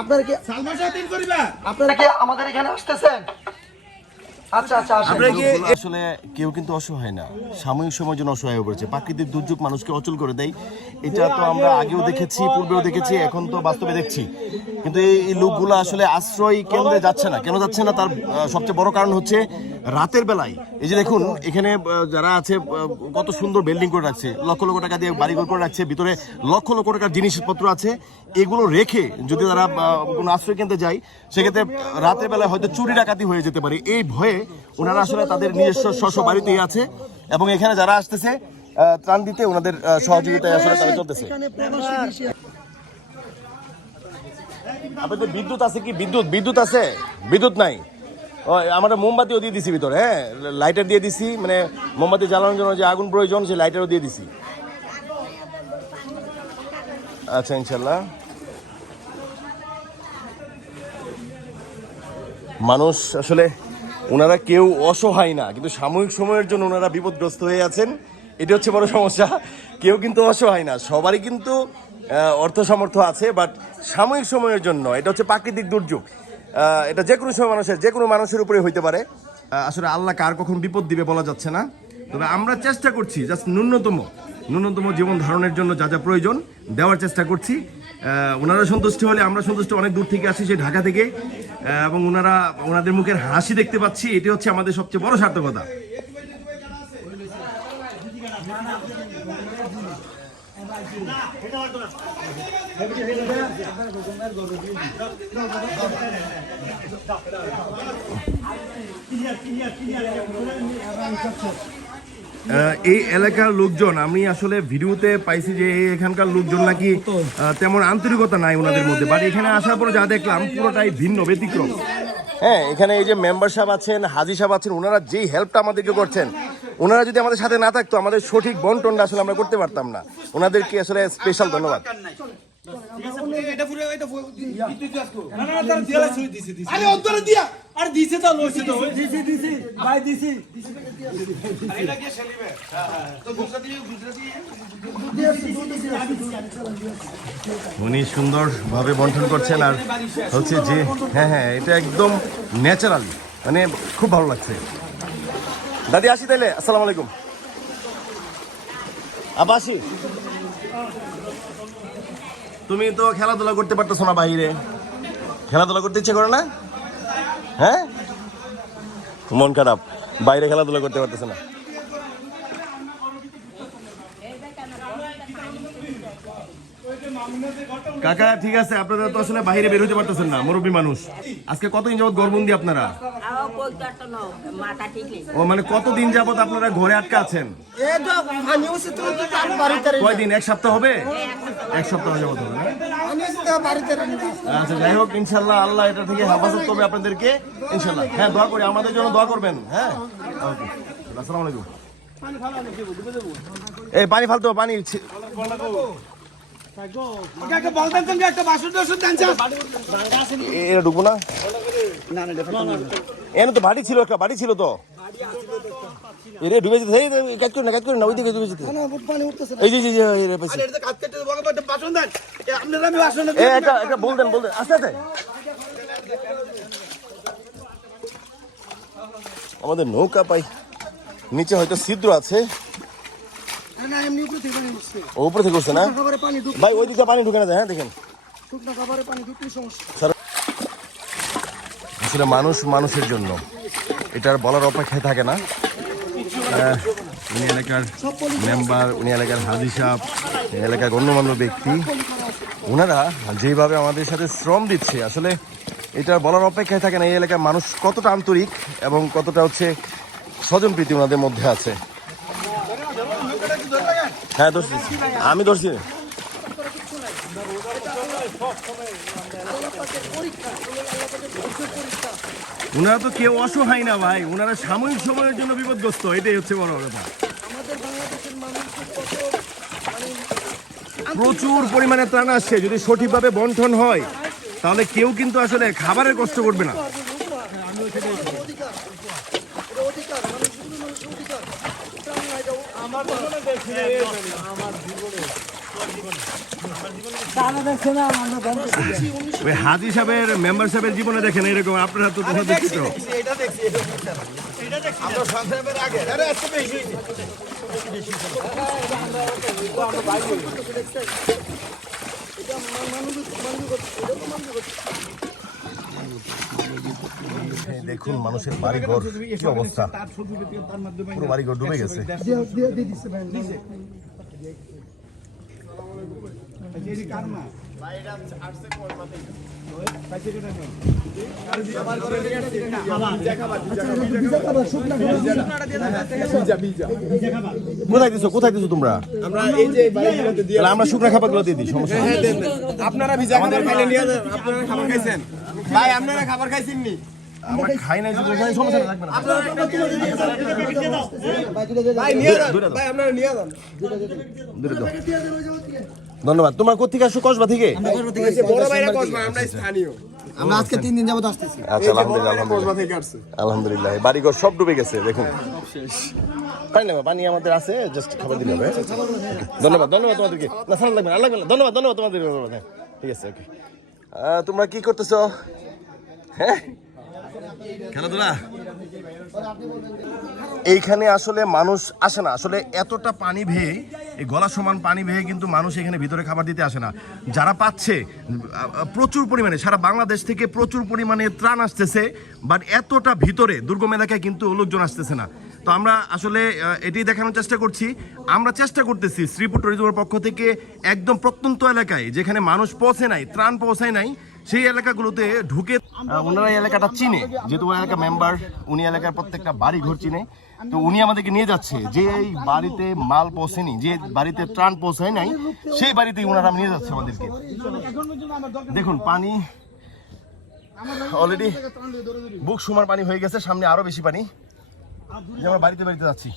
আপনারা কি আমাদের এখানে আসতেছেন? আচ্ছা আচ্ছা আসলে কেউ কিন্তু অসহায় না, সাময়িক সময়ের জন্য অসহায় হয়ে পড়েছে। প্রাকৃতিক দুর্যোগ মানুষকে অচল করে দেয়, এটা তো আমরা আগেও দেখেছি, পূর্বেও দেখেছি, এখন তো বাস্তবে দেখছি। কিন্তু এই লোকগুলো আসলে আশ্রয় কেন্দ্রে যাচ্ছে না। কেন যাচ্ছে না তার সবচেয়ে বড় কারণ হচ্ছে রাতের বেলায় এই যে দেখুন এখানে যারা আছে কত সুন্দর বিল্ডিং করে রাখছে, লক্ষ লক্ষ টাকা দিয়ে বাড়িঘর করে রাখছে, ভিতরে লক্ষ লক্ষ টাকার জিনিসপত্র আছে। এগুলো রেখে যদি তারা কোনো আশ্রয় কেন্দ্রে যায়, সেক্ষেত্রে রাতের বেলায় হয়তো চুরি ডাকাতি হয়ে যেতে পারে। এই ভয়ে ওনারা আসলে তাদের নিজস্ব স্ব বাড়িতেই আছে এবং এখানে যারা আসতেছে ত্রাণ দিতে ওনাদের সহযোগিতায় আসলে তারা চলতেছে। আপনাদের বিদ্যুৎ আছে কি? বিদ্যুৎ আছে? বিদ্যুৎ নাই। আমরা মোমবাতিও দিয়ে দিছি ভিতরে, হ্যাঁ, লাইটার দিয়ে দিছি, মানে মোমবাতি জ্বালানোর জন্য যে আগুন প্রয়োজন সেই লাইটারও দিয়ে দিছি। আচ্ছা, ইনশাল্লাহ। মানুষ আসলে ওনারা কেউ অসহায় না, কিন্তু সাময়িক সময়ের জন্য ওনারা বিপদগ্রস্ত হয়ে আছেন, এটা হচ্ছে বড় সমস্যা। কেউ কিন্তু অসহায় না, সবারই কিন্তু অর্থ সামর্থ্য আছে, বাট সাময়িক সময়ের জন্য। এটা হচ্ছে প্রাকৃতিক দুর্যোগ, এটা যে কোনো সময় যে কোনো মানুষের উপরে হইতে পারে। আসলে আল্লাহ কার কখন বিপদ দিবে বলা যাচ্ছে না। তবে আমরা চেষ্টা করছি জাস্ট ন্যূনতম জীবন ধারণের জন্য যা যা প্রয়োজন দেওয়ার চেষ্টা করছি। ওনারা সন্তুষ্ট হলে আমরা সন্তুষ্ট। অনেক দূর থেকে আসি, সেই ঢাকা থেকে, এবং ওনাদের মুখের হাসি দেখতে পাচ্ছি, এটি হচ্ছে আমাদের সবচেয়ে বড় সার্থকতা। এই এলাকার লোকজন, আমি আসলে ভিডিওতে পাইছি যে এখানকার লোকজন নাকি তেমন আন্তরিকতা নাই ওনাদের মধ্যে, বাট এখানে আসার পরে যা দেখলাম পুরোটাই ভিন্ন, ব্যতিক্রম। হ্যাঁ, এখানে এই যে মেম্বার সাহেব আছেন, হাজি সাহেব আছেন, ওনারা যেই হেল্পটা আমাদেরকে করছেন, ওনারা যদি আমাদের সাথে না থাকতো আমাদের সঠিক বন্টনটা আসলে আমরা করতে পারতাম না। ওনাদেরকে আসলে স্পেশাল ধন্যবাদ। উনি সুন্দরভাবে বন্টন করছেন, আর হচ্ছে যে হ্যাঁ এটা একদম ন্যাচারালি, মানে খুব ভালো লাগছে। দাদি আসি তাইলে, আসসালামু আলাইকুম। আবার আসি। তুমি তো খেলাধুলা করতে পারতেছো না বাইরে, খেলাধুলা করতে ইচ্ছে করে না? হ্যাঁ, মন খারাপ, বাইরে খেলাধুলা করতে পারতেছে না। কাকা ঠিক আছে, আপনারা তো আসলে বাইরে বের হতে পারতেছেন না, মুরব্বী মানুষ। আজকে কতদিন যাবত গর্ভবন্দি আপনারা? ও মানে কতদিন যাবত আপনারা ঘরে আটকা আছেন? কয়দিন? এক সপ্তাহ হবে? এক সপ্তাহ যাবত হবে না? আচ্ছা, যাই হোক, ইনশাল্লাহ আল্লাহ এটা থেকে হেফাজত করবে আপনাদেরকে, ইনশাল্লাহ। হ্যাঁ, দোয়া করি, আমাদের জন্য দোয়া করবেন। হ্যাঁ, আসসালামু আলাইকুম। এই পানি ফালতো, পানি ঢুকবো না। এনে তো বাড়ি ছিল, একটা বাড়ি ছিল তো, এরে ডুবে যেতে কাজ করি না ওইদিকে ডুবে যেতে। এই যে একটা বলতেন আস্তে আস্তে। আমাদের নৌকা পাই নিচে হয়তো ছিদ্র আছে, উপরে থেকে উঠছে না ভাই, ওই দিকে পানি ঢুকে না যায়। হ্যাঁ, দেখেন আসলে মানুষের জন্য এটার বলার অপেক্ষায় থাকে না। উনি এলাকার মেম্বার, উনি এলাকার হাজি সাহেব, এলাকার গণ্যমান্য ব্যক্তি, ওনারা যেভাবে আমাদের সাথে শ্রম দিচ্ছে, আসলে এটা বলার অপেক্ষায় থাকে না। এই এলাকার মানুষ কতটা আন্তরিক এবং কতটা হচ্ছে স্বজনপ্রীতি ওনাদের মধ্যে আছে। হ্যাঁ, ধরছি, আমি ধরছি। ওনারা তো কেউ অসহায় না ভাই, ওনারা সাময়িক সময়ের জন্য বিপদগ্রস্ত, এটাই হচ্ছে বড় কথা। প্রচুর পরিমাণে ত্রাণ আসছে, যদি সঠিকভাবে বন্টন হয় তাহলে কেউ কিন্তু আসলে খাবারের কষ্ট করবে না। ওই হাজি সাহেবের মেম্বার সাহেবের জীবনে দেখেন এরকম, আপনারা তো দেখা দেখছি তো। দেখুন মানুষের বাড়িঘর কি অবস্থা, পুরো বাড়িঘর ডুবে গেছে। কোথায় দিছো তোমরা? আমরা শুকনো খাবার গুলো দিয়ে দিই, সমস্যা নেই। আপনারা ভিজা খাবার খাইলে নিয়ে যান। আপনারা খাবার খাইছেন ভাই? আপনারা খাবার খাইছেন নি? আমরা খাই নাই, সমস্যা লাগবে না। ভাই নিয়ে যান, ভাই আপনারা নিয়ে যান। ধন্যবাদ। তোমরা কোথেকে আসছো? কসবা থেকে? বড় ভাইরা কসবা, আমরা স্থানীয়। আমরা আজকে 3 দিন যাবত আসতেছি। আচ্ছা, আলহামদুলিল্লাহ। কসবা থেকে আসছে। আলহামদুলিল্লাহ, বাড়িঘর সব ডুবে গেছে দেখুন। পানি নেবে, পানি আমাদের আছে, জাস্ট খাবার দিলে হবে। ধন্যবাদ তোমাদেরকে। না সালাদ লাগবে না, লাগবে না। ধন্যবাদ তোমাদের। হ্যাঁ ঠিক আছে, ওকে। তোমরা কি করতেছো? হ্যাঁ, খেলাধুলা। এইখানে আসলে মানুষ আসে না, আসলে এতটা পানি ভেয়ে, এই গলা সমান পানি ভেয়ে কিন্তু মানুষ এখানে ভিতরে খাবার দিতে আসে না। যারা পাচ্ছে প্রচুর পরিমাণে, সারা বাংলাদেশ থেকে প্রচুর পরিমাণে ত্রাণ আসতেছে, বাট এতটা ভিতরে দুর্গম এলাকায় কিন্তু লোকজন আসতেছে না। তো আমরা আসলে এটাই দেখানোর চেষ্টা করছি। আমরা চেষ্টা করতেছি শ্রীপুর ট্যুরিজমের পক্ষ থেকে একদম প্রত্যন্ত এলাকায়, যেখানে মানুষ পৌঁছে নাই, ত্রাণ পৌঁছায় নাই, সেই এলাকাগুলোতে ঢুকে ওনারা এই এলাকাটা চিনে, যেহেতু ওই এলাকার মেম্বার, উনি এলাকার প্রত্যেকটা বাড়ি ঘর চিনে। তো উনি আমাদেরকে নিয়ে যাচ্ছে যে এই বাড়িতে মাল পৌঁছেনি, যে বাড়িতে ত্রাণ পৌঁছায় নাই, সেই বাড়িতেই ওনারা নিয়ে যাচ্ছে আমাদেরকে। দেখুন পানি অলরেডি বুক সমান পানি হয়ে গেছে, সামনে আরো বেশি পানি। আমরা বাড়িতে যাচ্ছি।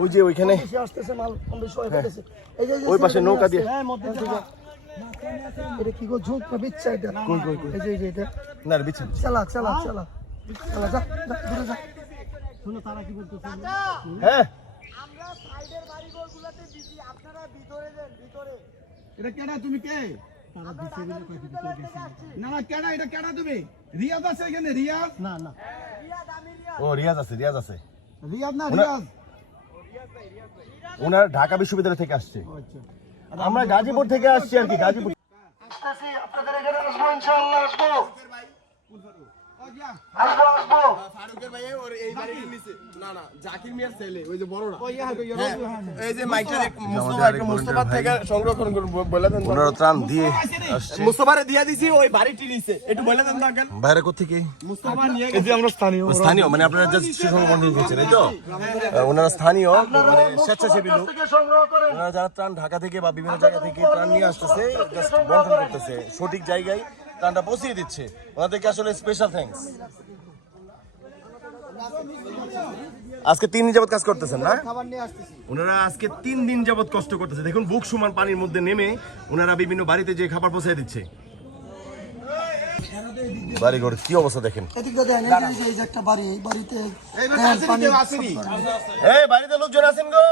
ওই যে ওইখানে ওই পাশে নৌকা দিয়ে না বিচ্ছে হ্যাঁ। এটা কেডা? তুমি কে? না কেডা? এটা কেডা? তুমি রিয়াজ আছে এখানে? রিয়াজ না। ও রিয়াজ আছে। রিয়াজ না, রিয়াজ ওনার ঢাকা বিশ্ববিদ্যালয় থেকে আসছে। আমরা গাজীপুর থেকে আসছি আর কি। গাজীপুর আপনাদের এখানে আসবো, ইনশাআল্লাহ আসবো। ফারুকের ভাই ওর এই বাড়ির নিচে। না জাকির মিয়ার ছেলে, ওই যে বড়রা। এই যে মাইকটা মুস্তাফা থেকে সংরক্ষণ করুন বলে দেন। ওনারা ত্রাণ দিয়ে আসছে, মুস্তাফারে দিয়া দিছি ওই বাড়িটি নিচে। একটু বলে দেন তো আঙ্কেল। বাইরে কোথা থেকে? মুস্তাফা নিয়ে গেছে। এই যে আমরা স্থানীয় মানে আপনারা জাস্ট সংরক্ষণ করছেন, এই তো? ওনারা স্থানীয় মানে স্বেচ্ছাসেবী লোক। ওনারা যারা ত্রাণ ঢাকা থেকে বা বিভিন্ন জায়গা থেকে ত্রাণ নিয়ে আসতেছে, জাস্ট বন্টন করতেছে, সঠিক জায়গায় ত্রাণটা পৌঁছিয়ে দিচ্ছে। ওনাদেরকে আসলে স্পেশাল থ্যাঙ্কস। আজকে 3 দিন যাবত কাজ করতেছেন না? ওনারা আজকে 3 দিন যাবত কষ্ট করতেছে। দেখুন বুক সমান পানির মধ্যে নেমে ওনারা বিভিন্ন বাড়িতে যে খাবার পৌঁছে দিচ্ছে। বাড়িঘর কি অবস্থা দেখেন। এই বাড়িতে লোকজন আছেন গো?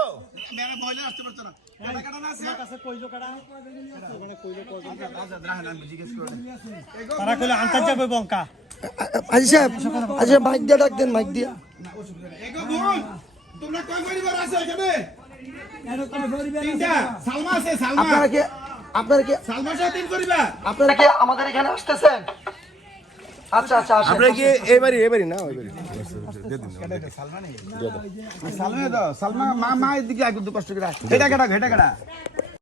তারা কইলে আনতে যাবে বঙ্কা। আজি সাহেব, আচ্ছা মাইক দিয়ে ডাক দেন, মাইক দিয়ে। তোমরা কয় পরিবার আছে এখানে? তিনটা। সালমা আছে, সালমা। আপনারা কি সালমা সহ 3 পরিবার। আপনারা কি আমাদের এখানে আসতেছেন? আচ্ছা আসেন। আপনারা কি এই বাড়ি না ওই বাড়ি? সালমা দাও, সালমা মা এদিকে আগে কষ্ট করে। এটা কেডা?